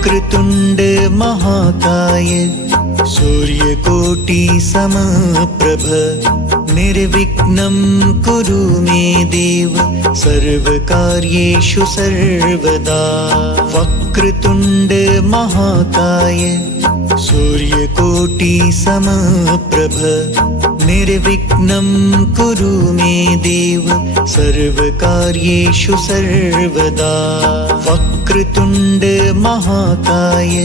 वक्रतुंड महाकाय सूर्यकोटि समप्रभ निर्विघ्नं कुरु मे देव सर्वकार्येषु सर्वदा। वक्रतुंड महाकाय सूर्यकोटि समप्रभ निर्विघ्नं कुरु मे देव सर्वकार्येषु सर्वदा। वक्रतुंड महाकाय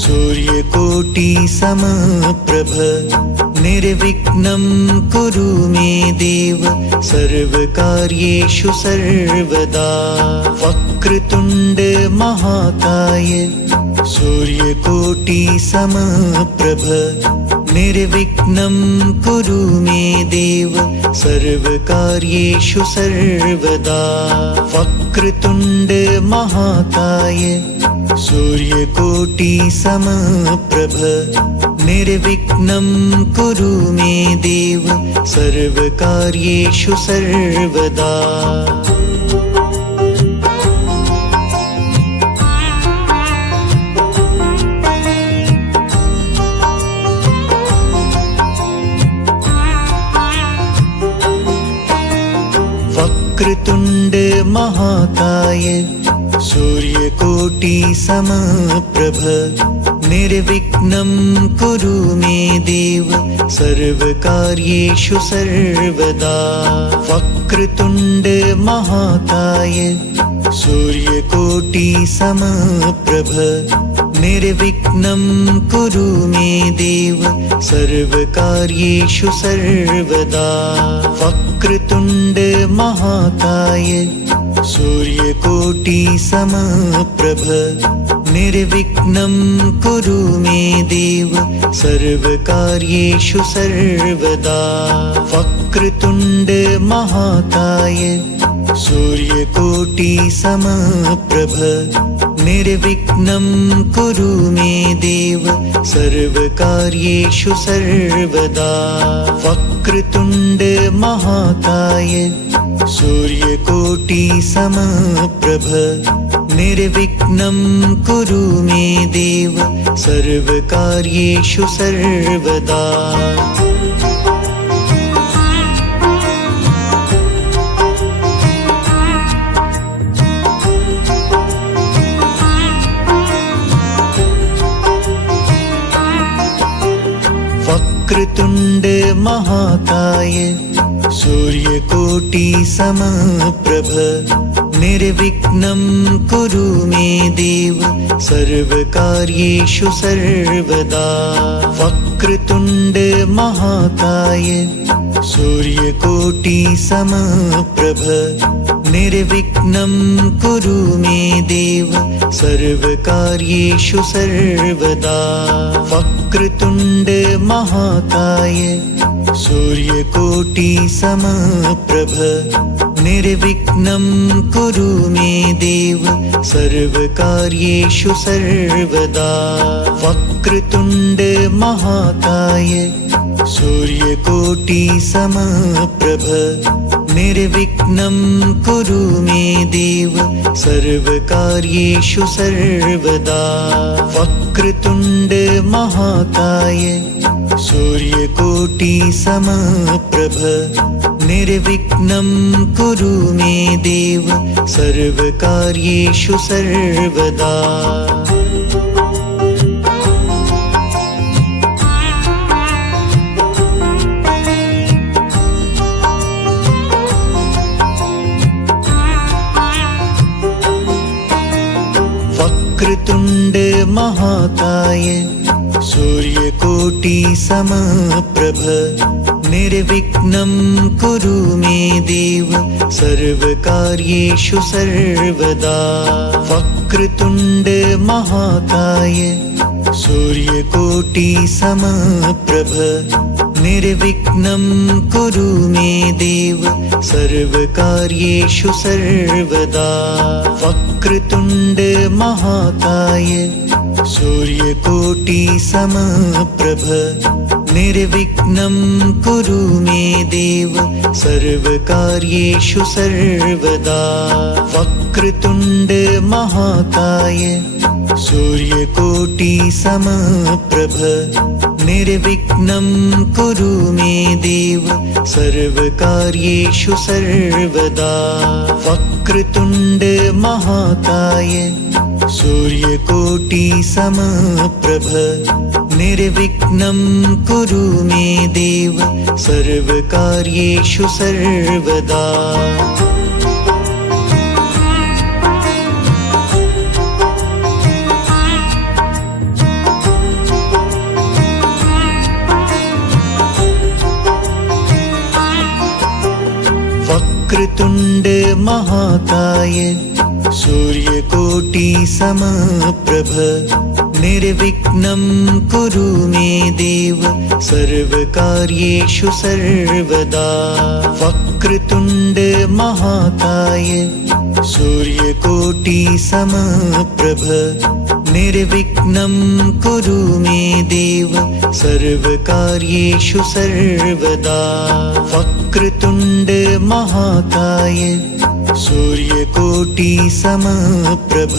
सूर्यकोटि समप्रभ निर्विघ्नं कुरु मे देव सर्वकार्येषु सर्वदा। वक्रतुंड महाकाय सूर्यकोटि समप्रभ निर्विघ्नं कुरु मे देव सर्वकार्येषु सर्वदा। वक्रतुंड महाकाय सूर्यकोटि समप्रभ निर्विघ्नं कुरु मे देव सर्वकार्येषु सर्वदा। वक्रतुंड महाकाय सूर्यकोटि समप्रभ निर्विघ्नं कुरु मे देव सर्वकार्येषु सर्वदा। वक्रतुंड महाकाय सूर्यकोटि समप्रभ निर्विघ्नं कुरु मे देव सर्वकार्येषु सर्वदा। वक्रतुंड महाकाय सूर्यकोटि समप्रभ निर्विघ्नं कुरु मे देव सर्वकार्येषु सर्वदा। वक्रतुंड महाकाय सूर्यकोटि समप्रभ निर्विघ्नं कुरु मे देव सर्वकार्येषु सर्वदा। वक्रतुंड महाकाय सूर्यकोटि समप्रभ निर्विघ्नं कुरु मे देव सर्वकार्येषु सर्वदा। वक्रतुंड महाकाय सूर्यकोटि समप्रभ निर्विघ्नं कुरु मे देव सर्वकार्येषु सर्वदा। वक्रतुंड महाकाय सूर्यकोटि समप्रभ निर्विघ्नं कुरु मे देव सर्वकार्येषु सर्वदा। वक्रतुंड महाकाय सूर्यकोटि समप्रभ निर्विघ्नं कुरु मे देव सर्वकार्येषु सर्वदा। वक्रतुंड महाकाय सूर्यकोटि समप्रभ निर्विघ्नं कुरु मे देव सर्वकार्येषु सर्वदा। वक्रतुंड महाकाय सूर्यकोटि समप्रभ निर्विघ्नं कुरु मे देव सर्वकार्येषु सर्वदा। वक्रतुंड महाकाय सूर्यकोटि समप्रभ निर्विघ्नं कुरु मे देव सर्वकार्येषु सर्वदा। वक्रतुंड महाकाय सूर्यकोटि समप्रभ निर्विघ्नं कुरु मे देव सर्वकार्येषु सर्वदा। वक्रतुंड महाकाय सूर्यकोटि समप्रभ निर्विघ्नं कुरु मे देव सर्वकार्येषु सर्वदा। वक्रतुण्ड महाकाय सूर्यकोटि समप्रभ निर्विघ्नं कुरु मे देव सर्वकार्येषु सर्वदा। वक्रतुण्ड महाकाय सूर्यकोटि समप्रभ निर्विघ्नं कुरु मे देव सर्वकार्येषु सर्वदा। वक्रतुण्ड महाकाय सूर्यकोटि समप्रभ निर्विघ्नं कुरु मे देव सर्वकार्येषु सर्वदा। वक्रतुण्ड महाकाय सूर्यकोटि समप्रभ निर्विघ्नं कुरु मे देव सर्वकार्येषु सर्वदा। वक्रतुण्ड महाकाय सूर्यकोटि समप्रभ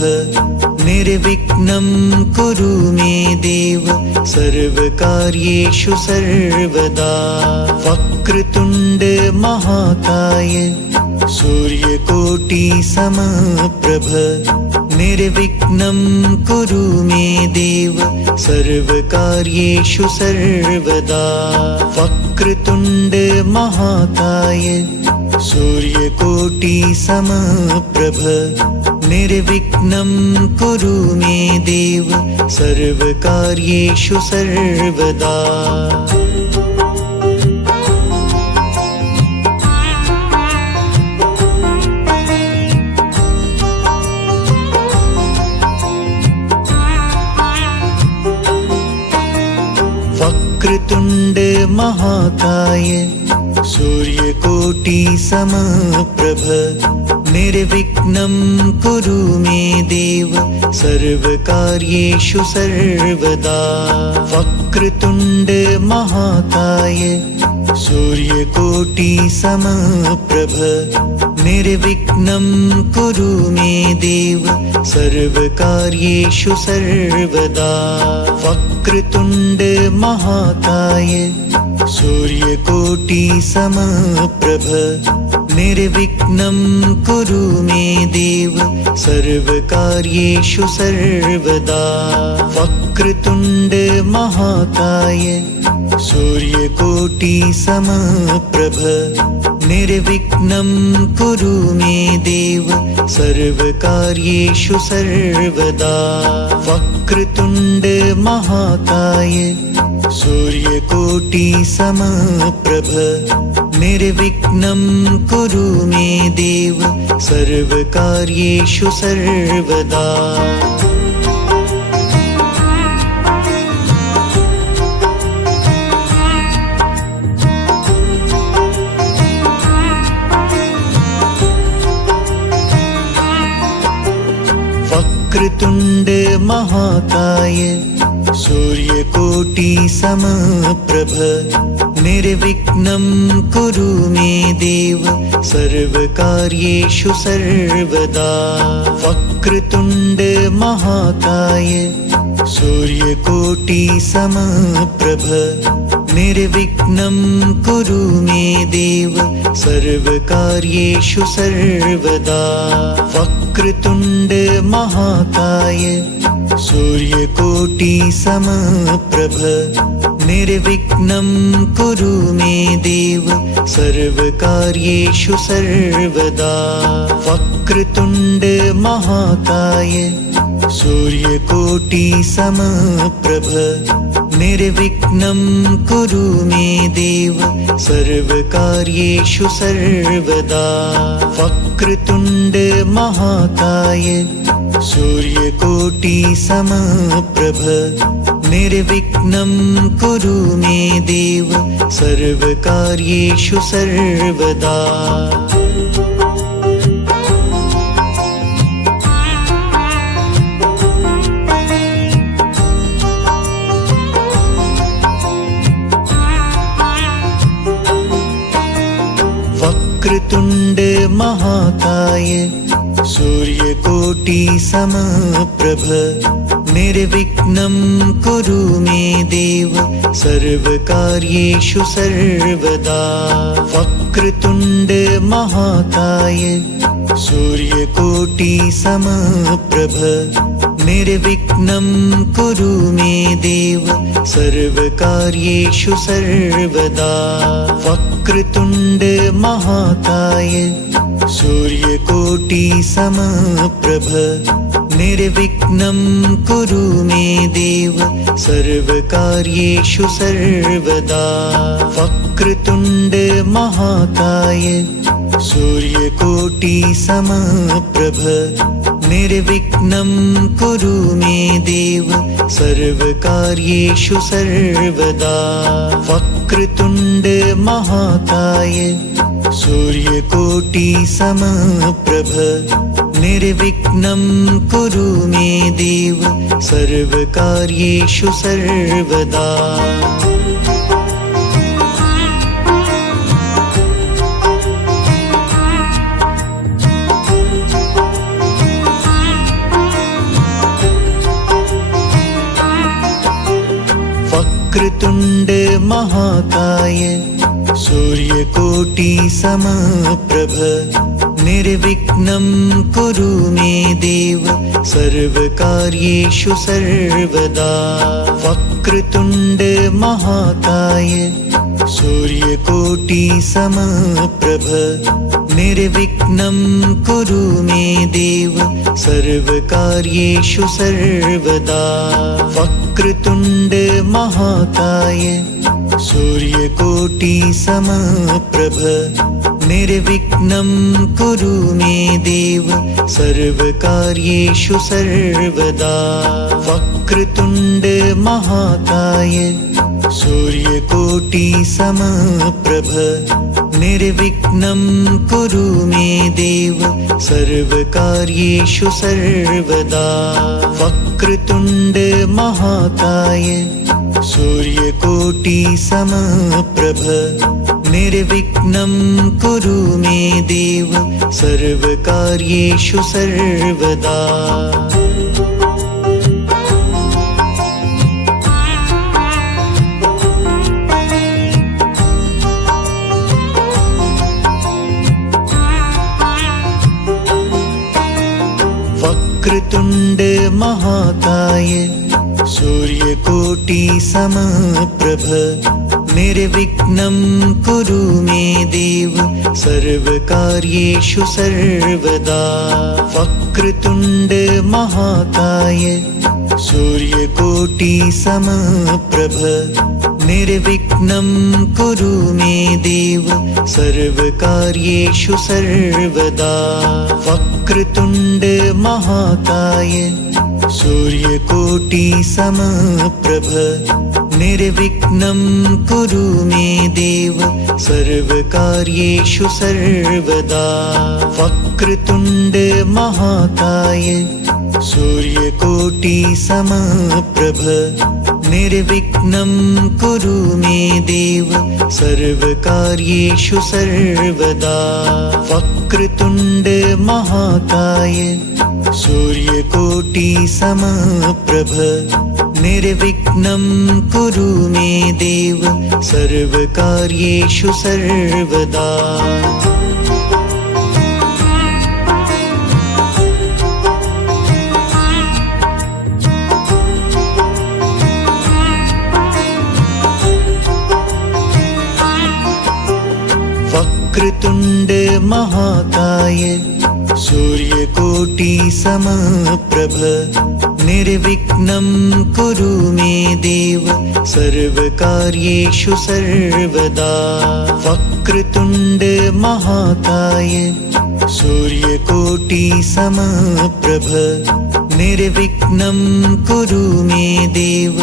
निर्विघ्नं कुरु मे देव सर्वकार्येषु सर्वदा। वक्रतुण्ड महाकाय सूर्यकोटि समप्रभ निर्विघ्नं कुरु मे देव सर्वकार्येषु सर्वदा। वक्रतुण्ड महाकाय सूर्यकोटि समप्रभ निर्विघ्नं कुरु मे देव सर्वकार्येषु सर्वदा। वक्रतुण्ड महाकाय सूर्यकोटि समप्रभ निर्विघ्नं कुरु मे देव सर्वकार्येषु सर्वदा। वक्रतुण्ड महाकाय सूर्यकोटि समप्रभ निर्विघ्नं कुरु मे देव सर्वकार्येषु सर्वदा। वक्रतुण्ड महाकाय सूर्यकोटि समप्रभ निर्विघ्नं कुरु मे देव सर्वकार्येषु सर्वदा। वक्रतुण्ड महाकाय सूर्यकोटि समप्रभ निर्विघ्नं कुरु मे देव सर्वकार्येषु सर्वदा। वक्रतुण्ड महाकाय सूर्यकोटि समप्रभ निर्विघ्नं कुरु मे देव सर्वकार्येषु सर्वदा। वक्रतुण्ड महाकाय सूर्यकोटि समप्रभ निर्विघ्नं कुरु मे देव सर्वकार्येषु सर्वदा। वक्रतुण्ड महाकाय सूर्यकोटि समप्रभ निर्विघ्नं कुरु मे देव सर्वकार्येषु सर्वदा। वक्रतुण्ड महाकाय सूर्यकोटि समप्रभ निर्विघ्नं कुरु मे देव सर्वकार्येषु सर्वदा। वक्रतुण्ड महाकाय सूर्यकोटि समप्रभ निर्विघ्नं कुरु मे देव सर्वकार्येषु सर्वदा। वक्रतुण्ड महाकाय सूर्यकोटि समप्रभ निर्विघ्नं कुरु मे देव सर्वकार्येषु सर्वदा। वक्रतुण्ड महाकाय सूर्यकोटि समप्रभ निर्विघ्नं कुरु मे देव सर्वकार्येषु सर्वदा। वक्रतुण्ड महाकाय सूर्यकोटि समप्रभ निर्विघ्नं कुरु मे देव सर्वकार्येषु सर्वदा। वक्रतुण्ड महाकाय सूर्यकोटि समप्रभ निर्विघ्नं कुरु मे देव सर्वकार्येषु सर्वदा। वक्रतुण्ड महाकाय सूर्यकोटि समप्रभ निर्विघ्नं कुरु मे देव सर्वकार्येषु सर्वदा। वक्रतुण्ड महाकाय सूर्यकोटि समप्रभ निर्विघ्नं कुरु मे देव सर्वकार्येषु सर्वदा। वक्रतुण्ड महाकाय सूर्यकोटि समप्रभ निर्विघ्नं कुरु मे देव सर्वकार्येषु सर्वदा। वक्रतुण्ड महाकाय सूर्यकोटि समप्रभ निर्विघ्नं कुरु मे देव सर्वकार्येषु सर्वदा। वक्रतुण्ड महाकाय सूर्यकोटि समप्रभ निर्विघ्नं कुरु मे देव सर्वकार्येषु सर्वदा। वक्रतुण्ड महाकाय सूर्यकोटि समप्रभ निर्विघ्नं कुरु मे देव सर्वकार्येषु सर्वदा। वक्रतुण्ड महाकाय सूर्यकोटि समप्रभ निर्विघ्नं कुरु मे देव सर्वकार्येषु सर्वदा। वक्रतुण्ड महाकाय सूर्यकोटि समप्रभ निर्विघ्नं कुरु मे देव सर्वकार्येषु सर्वदा। वक्रतुण्ड महाकाय सूर्यकोटि समप्रभ निर्विघ्नं कुरु मे देव सर्वकार्येषु सर्वदा। वक्रतुण्ड महाकाय सूर्यकोटि समप्रभ निर्विघ्नं कुरु मे देव सर्वकार्येषु सर्वदा। वक्रतुण्ड महाकाय सूर्यकोटि समप्रभ निर्विघ्नं कुरु मे देव सर्वकार्येषु सर्वदा। वक्रतुण्ड महाकाय सूर्यकोटि समप्रभ निर्विघ्नं कुरु मे देव सर्वकार्येषु सर्वदा। वक्रतुण्ड महाकाय सूर्यकोटि समप्रभ निर्विघ्नं कुरु मे देव सर्वकार्येषु सर्वदा। वक्रतुण्ड महाकाय सूर्यकोटि समप्रभ निर्विघ्नं कुरु मे देव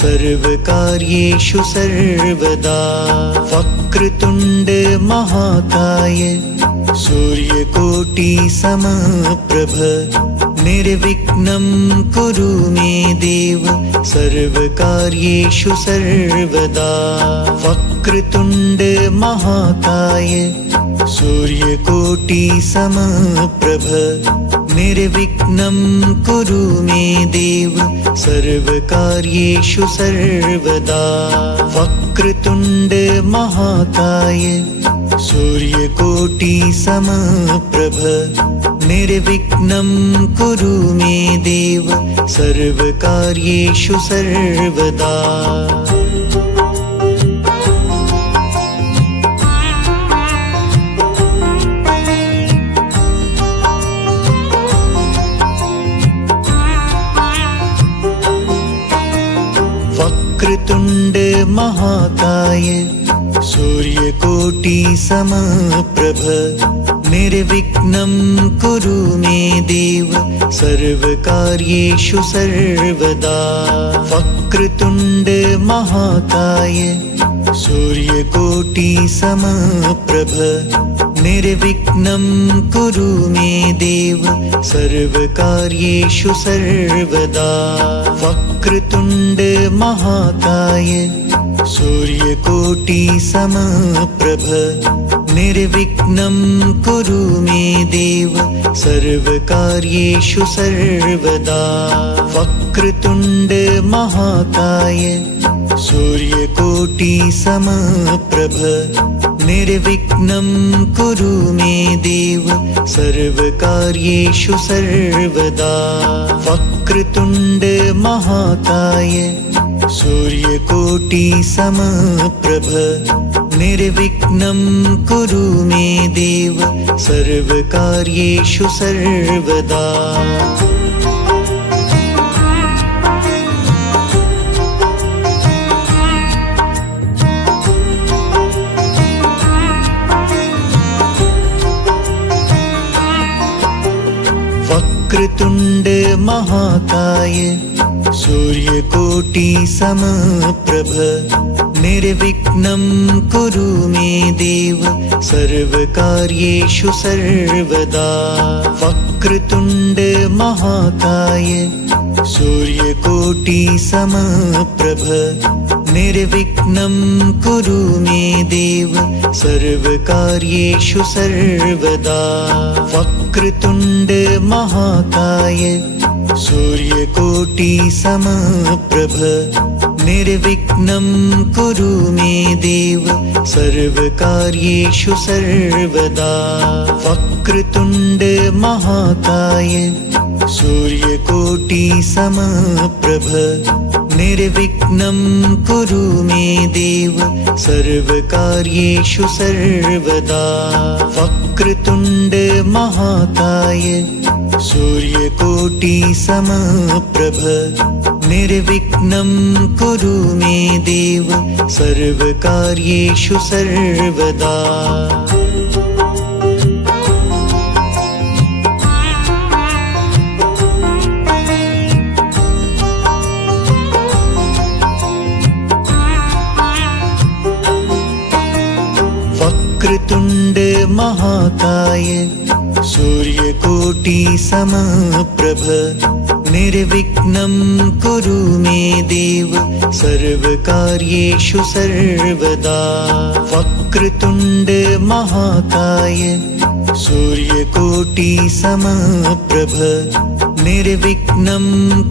सर्वकार्येषु सर्वदा। वक्रतुण्ड महाकाय सूर्यकोटि समप्रभ निर्विघ्नं कुरु मे देव सर्वकार्येषु सर्वदा वक्रतुण्ड महाकाय सूर्यकोटि समप्रभ निर्विघ्नं कुरु मे देव सर्वकार्येषु सर्वदा वक्रतुण्ड महाकाय सूर्यकोटि समप्रभ निर्विघ्नं कुरु मे देव सर्वकार्येषु सर्वदा वक्रतुण्ड महाकाय सूर्यकोटि समप्रभ निर्विघ्नं कुरु मे देव सर्वकार्येषु सर्वदा वक्रतुण्ड महाकाय सूर्यकोटि समप्रभ निर्विघ्नं कुरु मे देव सर्वकार्येषु सर्वदा वक्रतुण्ड महाकाय सूर्यकोटि समप्रभ निर्विघ्नं कुरु मे देव सर्वकार्येषु सर्वदा वक्रतुण्ड महाकाय सूर्यकोटि समप्रभ निर्विघ्नं कुरु मे देव सर्वकार्येषु सर्वदा वक्रतुण्ड महाकाय सूर्यकोटि समप्रभ निर्विघ्नं कुरु मे देव सर्वकार्येषु सर्वदा वक्रतुण्ड महाकाय सूर्यकोटि समप्रभ निर्विघ्नं कुरु मे देव सर्वकार्येषु सर्वदा वक्रतुण्ड महाकाय सूर्यकोटि समप्रभ निर्विघ्नं कुरु मे देव सर्वकार्येषु सर्वदा वक्रतुण्ड महाकाय सूर्यकोटि समप्रभ निर्विघ्नं कुरु मे देव सर्वकार्येषु सर्वदा वक्रतुण्ड महाकाय सूर्यकोटि समप्रभ निर्विघ्नं कुरु मे देव सर्वकार्येषु सर्वदा वक्रतुण्ड महाकाय सूर्यकोटि समप्रभ निर्विघ्नं कुरु मे देव सर्वकार्येषु सर्वदा वक्रतुण्ड महाकाय सूर्यकोटि समप्रभ निर्विघ्नं कुरु मे देव सर्वकार्येषु सर्वदा वक्रतुण्ड महाकाय सूर्यकोटि समप्रभ निर्विघ्नं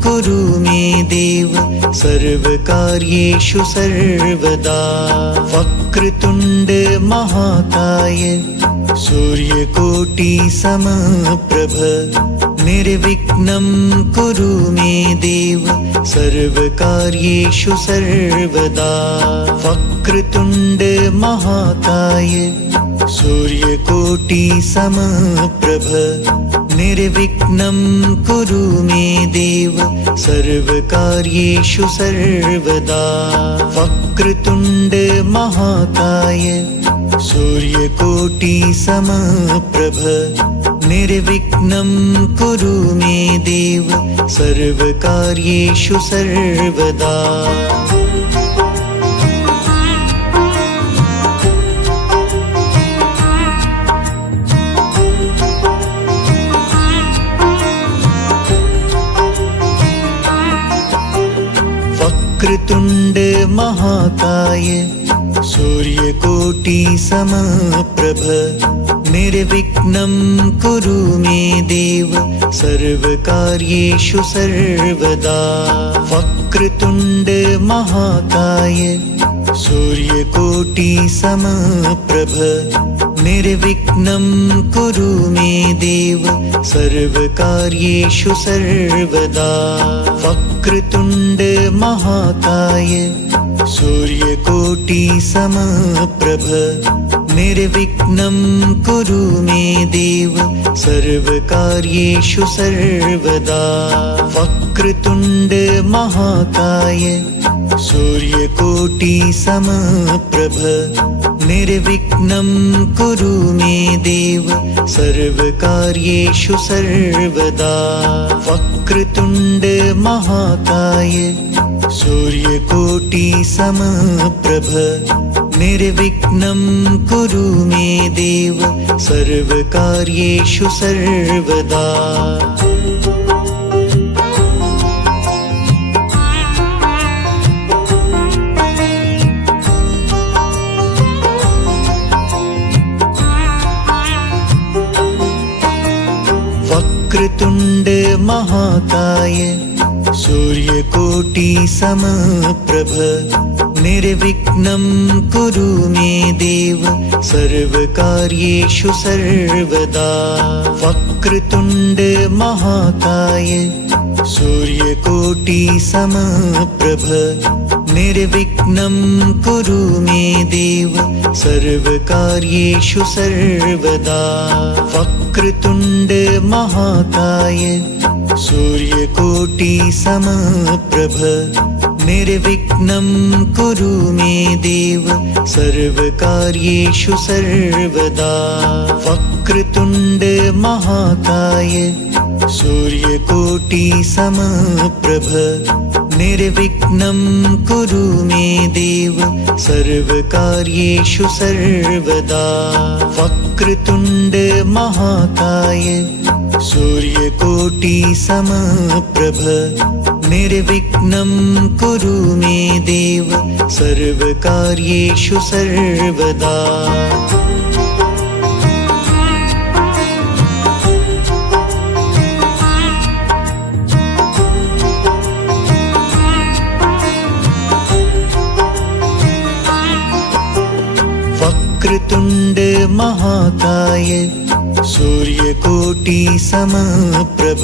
कुरु मे देव सर्वकार्येषु सर्वदा वक्रतुण्ड महाकाय सूर्यकोटि समप्रभ निर्विघ्नं कुरु मे देव सर्वकार्येषु सर्वदा वक्रतुण्ड महाकाय सूर्यकोटि समप्रभ निर्विघ्नं कुरु मे देव सर्वकार्येषु सर्वदा वक्रतुण्ड महाकाय सूर्यकोटि समप्रभ निर्विघ्नं कुरु मे देव सर्वकार्येषु सर्वदा वक्रतुण्ड महाकाय सूर्यकोटि समप्रभ निर्विघ्नं कुरु मे देव सर्वकार्येषु सर्वदा। वक्रतुण्ड महाकाय सूर्यकोटि समप्रभ निर्विघ्नं कुरु मे देव सर्वकार्येषु सर्वदा। वक्रतुण्ड महाकाय सूर्यकोटि समप्रभ निर्विघ्नं कुरु मे देव सर्वकार्येषु सर्वदा। वक्रतुण्ड महाकाय सूर्यकोटि समप्रभ निर्विघ्नं कुरु मे देव सर्वकार्येषु सर्वदा। वक्रतुण्ड महाकाय सूर्यकोटि समप्रभ निर्विघ्नं कुरु मे देव सर्वकार्येषु सर्वदा। वक्रतुण्ड महाकाय सूर्यकोटि समप्रभ निर्विघ्नं कुरु मे देव सर्वकार्येषु सर्वदा। वक्रतुण्ड महाकाय सूर्यकोटि समप्रभ निर्विघ्नं कुरु मे देव सर्वकार्येषु सर्वदा। वक्रतुण्ड महाकाय सूर्यकोटि समप्रभ निर्विघ्नं कुरु मे देव सर्वकार्येषु सर्वदा। वक्रतुण्ड महाकाय सूर्यकोटि समप्रभ निर्विघ्नं कुरु मे देव सर्वकार्येषु सर्वदा। वक्रतुण्ड महाकाय सूर्यकोटि समप्रभ निर्विघ्नं कुरु मे देव सर्वकार्येषु सर्वदा। वक्रतुण्ड महाकाय सूर्यकोटि समप्रभ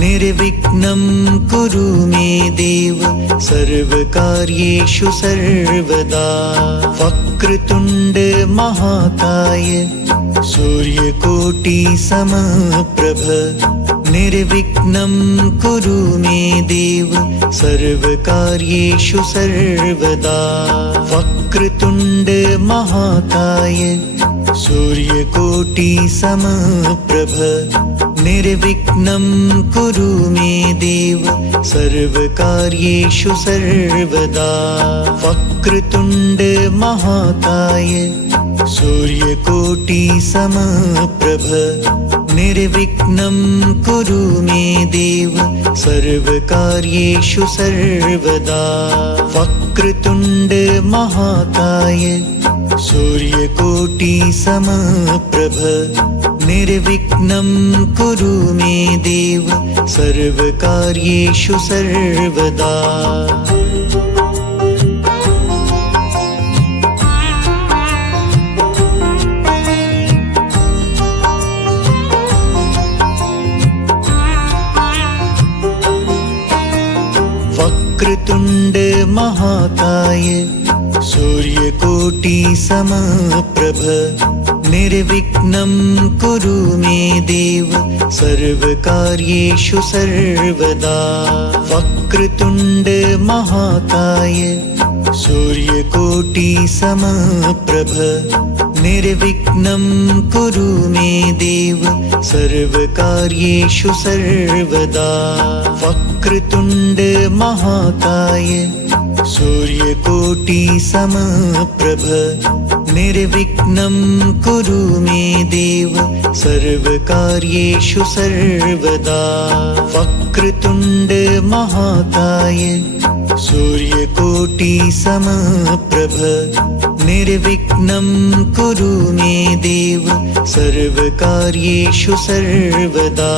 निर्विघ्नं कुरु मे देव सर्वकार्येषु सर्वदा। वक्रतुण्ड महाकाय सूर्यकोटि समप्रभ निर्विघ्नं कुरु मे देव सर्वकार्येषु सर्वदा। वक्रतुण्ड महाकाय सूर्यकोटि समप्रभ निर्विघ्नं कुरु मे देव सर्वकार्येषु सर्वदा। वक्रतुण्ड महाकाय सूर्यकोटि समप्रभ निर्विघ्नं कुरु मे देव सर्वकार्येषु सर्वदा। वक्रतुण्ड महाकाय सूर्यकोटि समप्रभ निर्विघ्नं कुरु मे देव सर्वकार्येषु सर्वदा। वक्रतुण्ड महाकाय सूर्यकोटि समप्रभ निर्विघ्नं कुरु मे देव सर्वकार्येषु सर्वदा। वक्रतुण्ड महाकाय सूर्यकोटि समप्रभ निर्विघ्नं कुरु मे देव सर्वकार्येषु सर्वदा। वक्रतुण्ड महाकाय सूर्यकोटि समप्रभ निर्विघ्नं कुरु मे देव सर्वकार्येषु सर्वदा। वक्रतुण्ड महाकाय सूर्यकोटि समप्रभ निर्विघ्नं कुरु मे देव सर्वकार्येषु सर्वदा।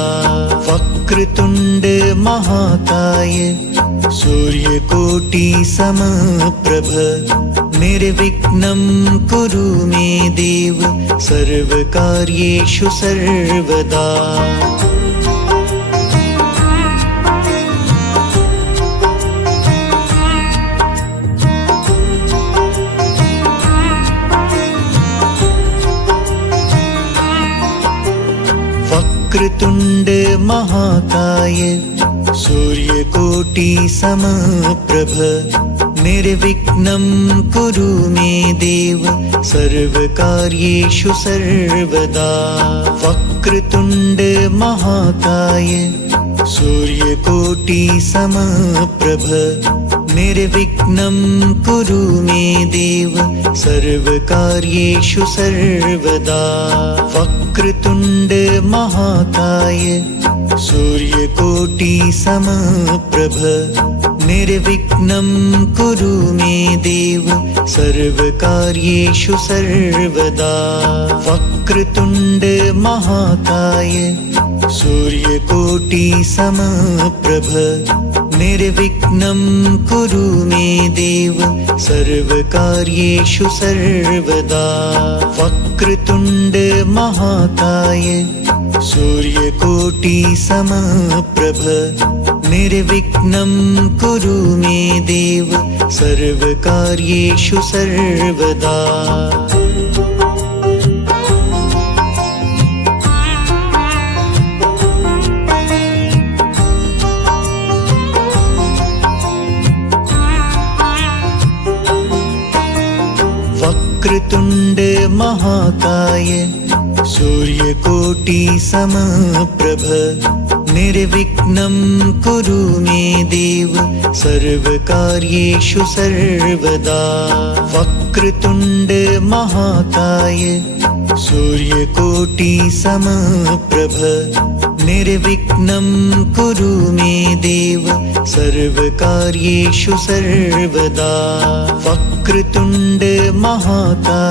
वक्रतुण्ड महाकाय सूर्यकोटि समप्रभ निर्विघ्नं कुरु मे देव सर्वकार्येषु सर्वदा। वक्रतुण्ड महाकाय सूर्यकोटि समप्रभ निर्विघ्नं कुरु मे देव सर्वकार्येषु सर्वदा। वक्रतुण्ड महाकाय सूर्यकोटि समप्रभ निर्विघ्नं कुरु मे देव सर्वकार्येषु सर्वदा। वक्रतुण्ड महाकाय सूर्यकोटि समप्रभ निर्विघ्नं कुरु मे देव सर्वकार्येषु सर्वदा। वक्रतुण्ड महाकाय सूर्यकोटि समप्रभ निर्विघ्नं कुरु मे देव सर्वकार्येषु सर्वदा। वक्रतुण्ड महाकाय सूर्यकोटि समप्रभ निर्विघ्नं कुरु मे देव सर्वकार्येषु सर्वदा। वक्रतुण्ड महाकाय सूर्यकोटि समप्रभ निर्विघ्नं कुरु मे देव सर्वकार्येषु सर्वदा। वक्रतुण्ड महाकाय सूर्यकोटि समप्रभ निर्विघ्नं कुरु मे देव सर्वकार्येषु सर्वदा। वक्रतुण्ड महाकाय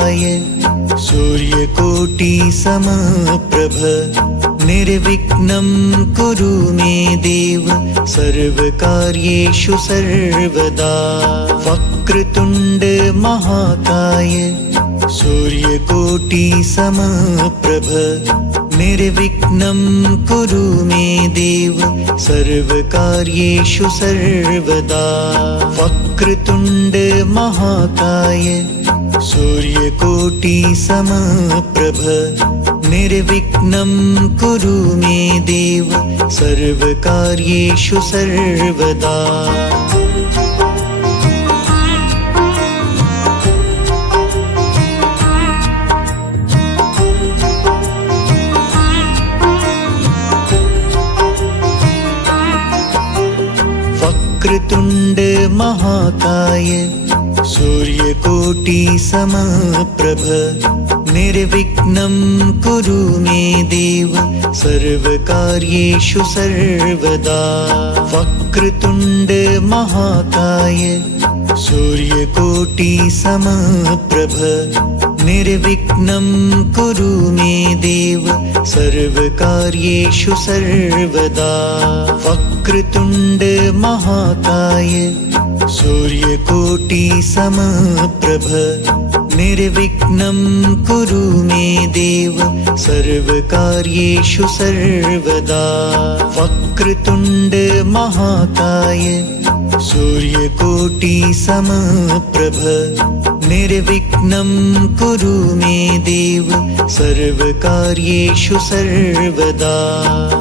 सूर्यकोटि समप्रभ निर्विघ्नं कुरु मे देव सर्वकार्येषु सर्वदा। वक्रतुण्ड महाकाय सूर्यकोटि समप्रभ निर्विघ्नं कुरु मे देव सर्वकार्येषु सर्वदा। वक्रतुण्ड महाकाय सूर्यकोटि समप्रभ निर्विघ्नं कुरु मे देव सर्वकार्येषु सर्वदा। वक्रतुण्ड महाकाय सूर्यकोटि समप्रभ निर्विघ्नं कुरु मे देव सर्वकार्येषु सर्वदा। वक्रतुण्ड महाकाय सूर्यकोटि समप्रभ निर्विघ्नं कुरु मे देव सर्वकार्येषु सर्वदा। वक्रतुण्ड महाकाय सूर्यकोटि समप्रभ निर्विघ्नं कुरु मे देव सर्वकार्येषु सर्वदा। वक्रतुण्ड महाकाय सूर्यकोटि समप्रभ निर्विघ्नं कुरु मे देव सर्वकार्येषु सर्वदा।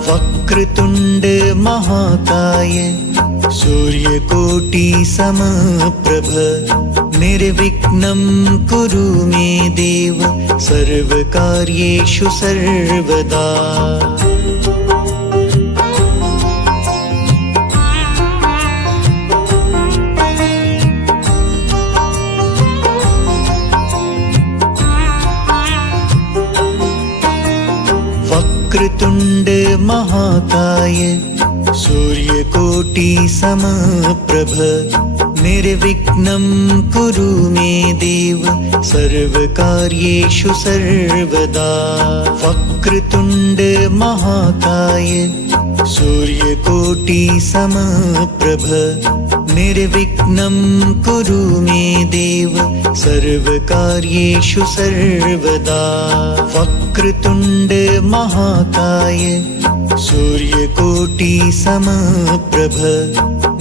वक्रतुण्ड महाकाय सूर्यकोटि समप्रभ निर्विघ्नं कुरु मे देव सर्वकार्येषु सर्वदा। वक्रतुण्ड महाकाय सूर्यकोटि समप्रभ निर्विघ्नं कुरु मे देव सर्वकार्येषु सर्वदा। वक्रतुण्ड महाकाय सूर्यकोटि समप्रभ निर्विघ्नं कुरु मे देव सर्वकार्येषु सर्वदा। वक्रतुण्ड महाकाय सूर्यकोटि समप्रभ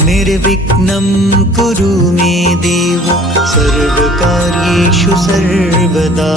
निर्विघ्नं कुरु मे देव सर्वकार्येषु सर्वदा।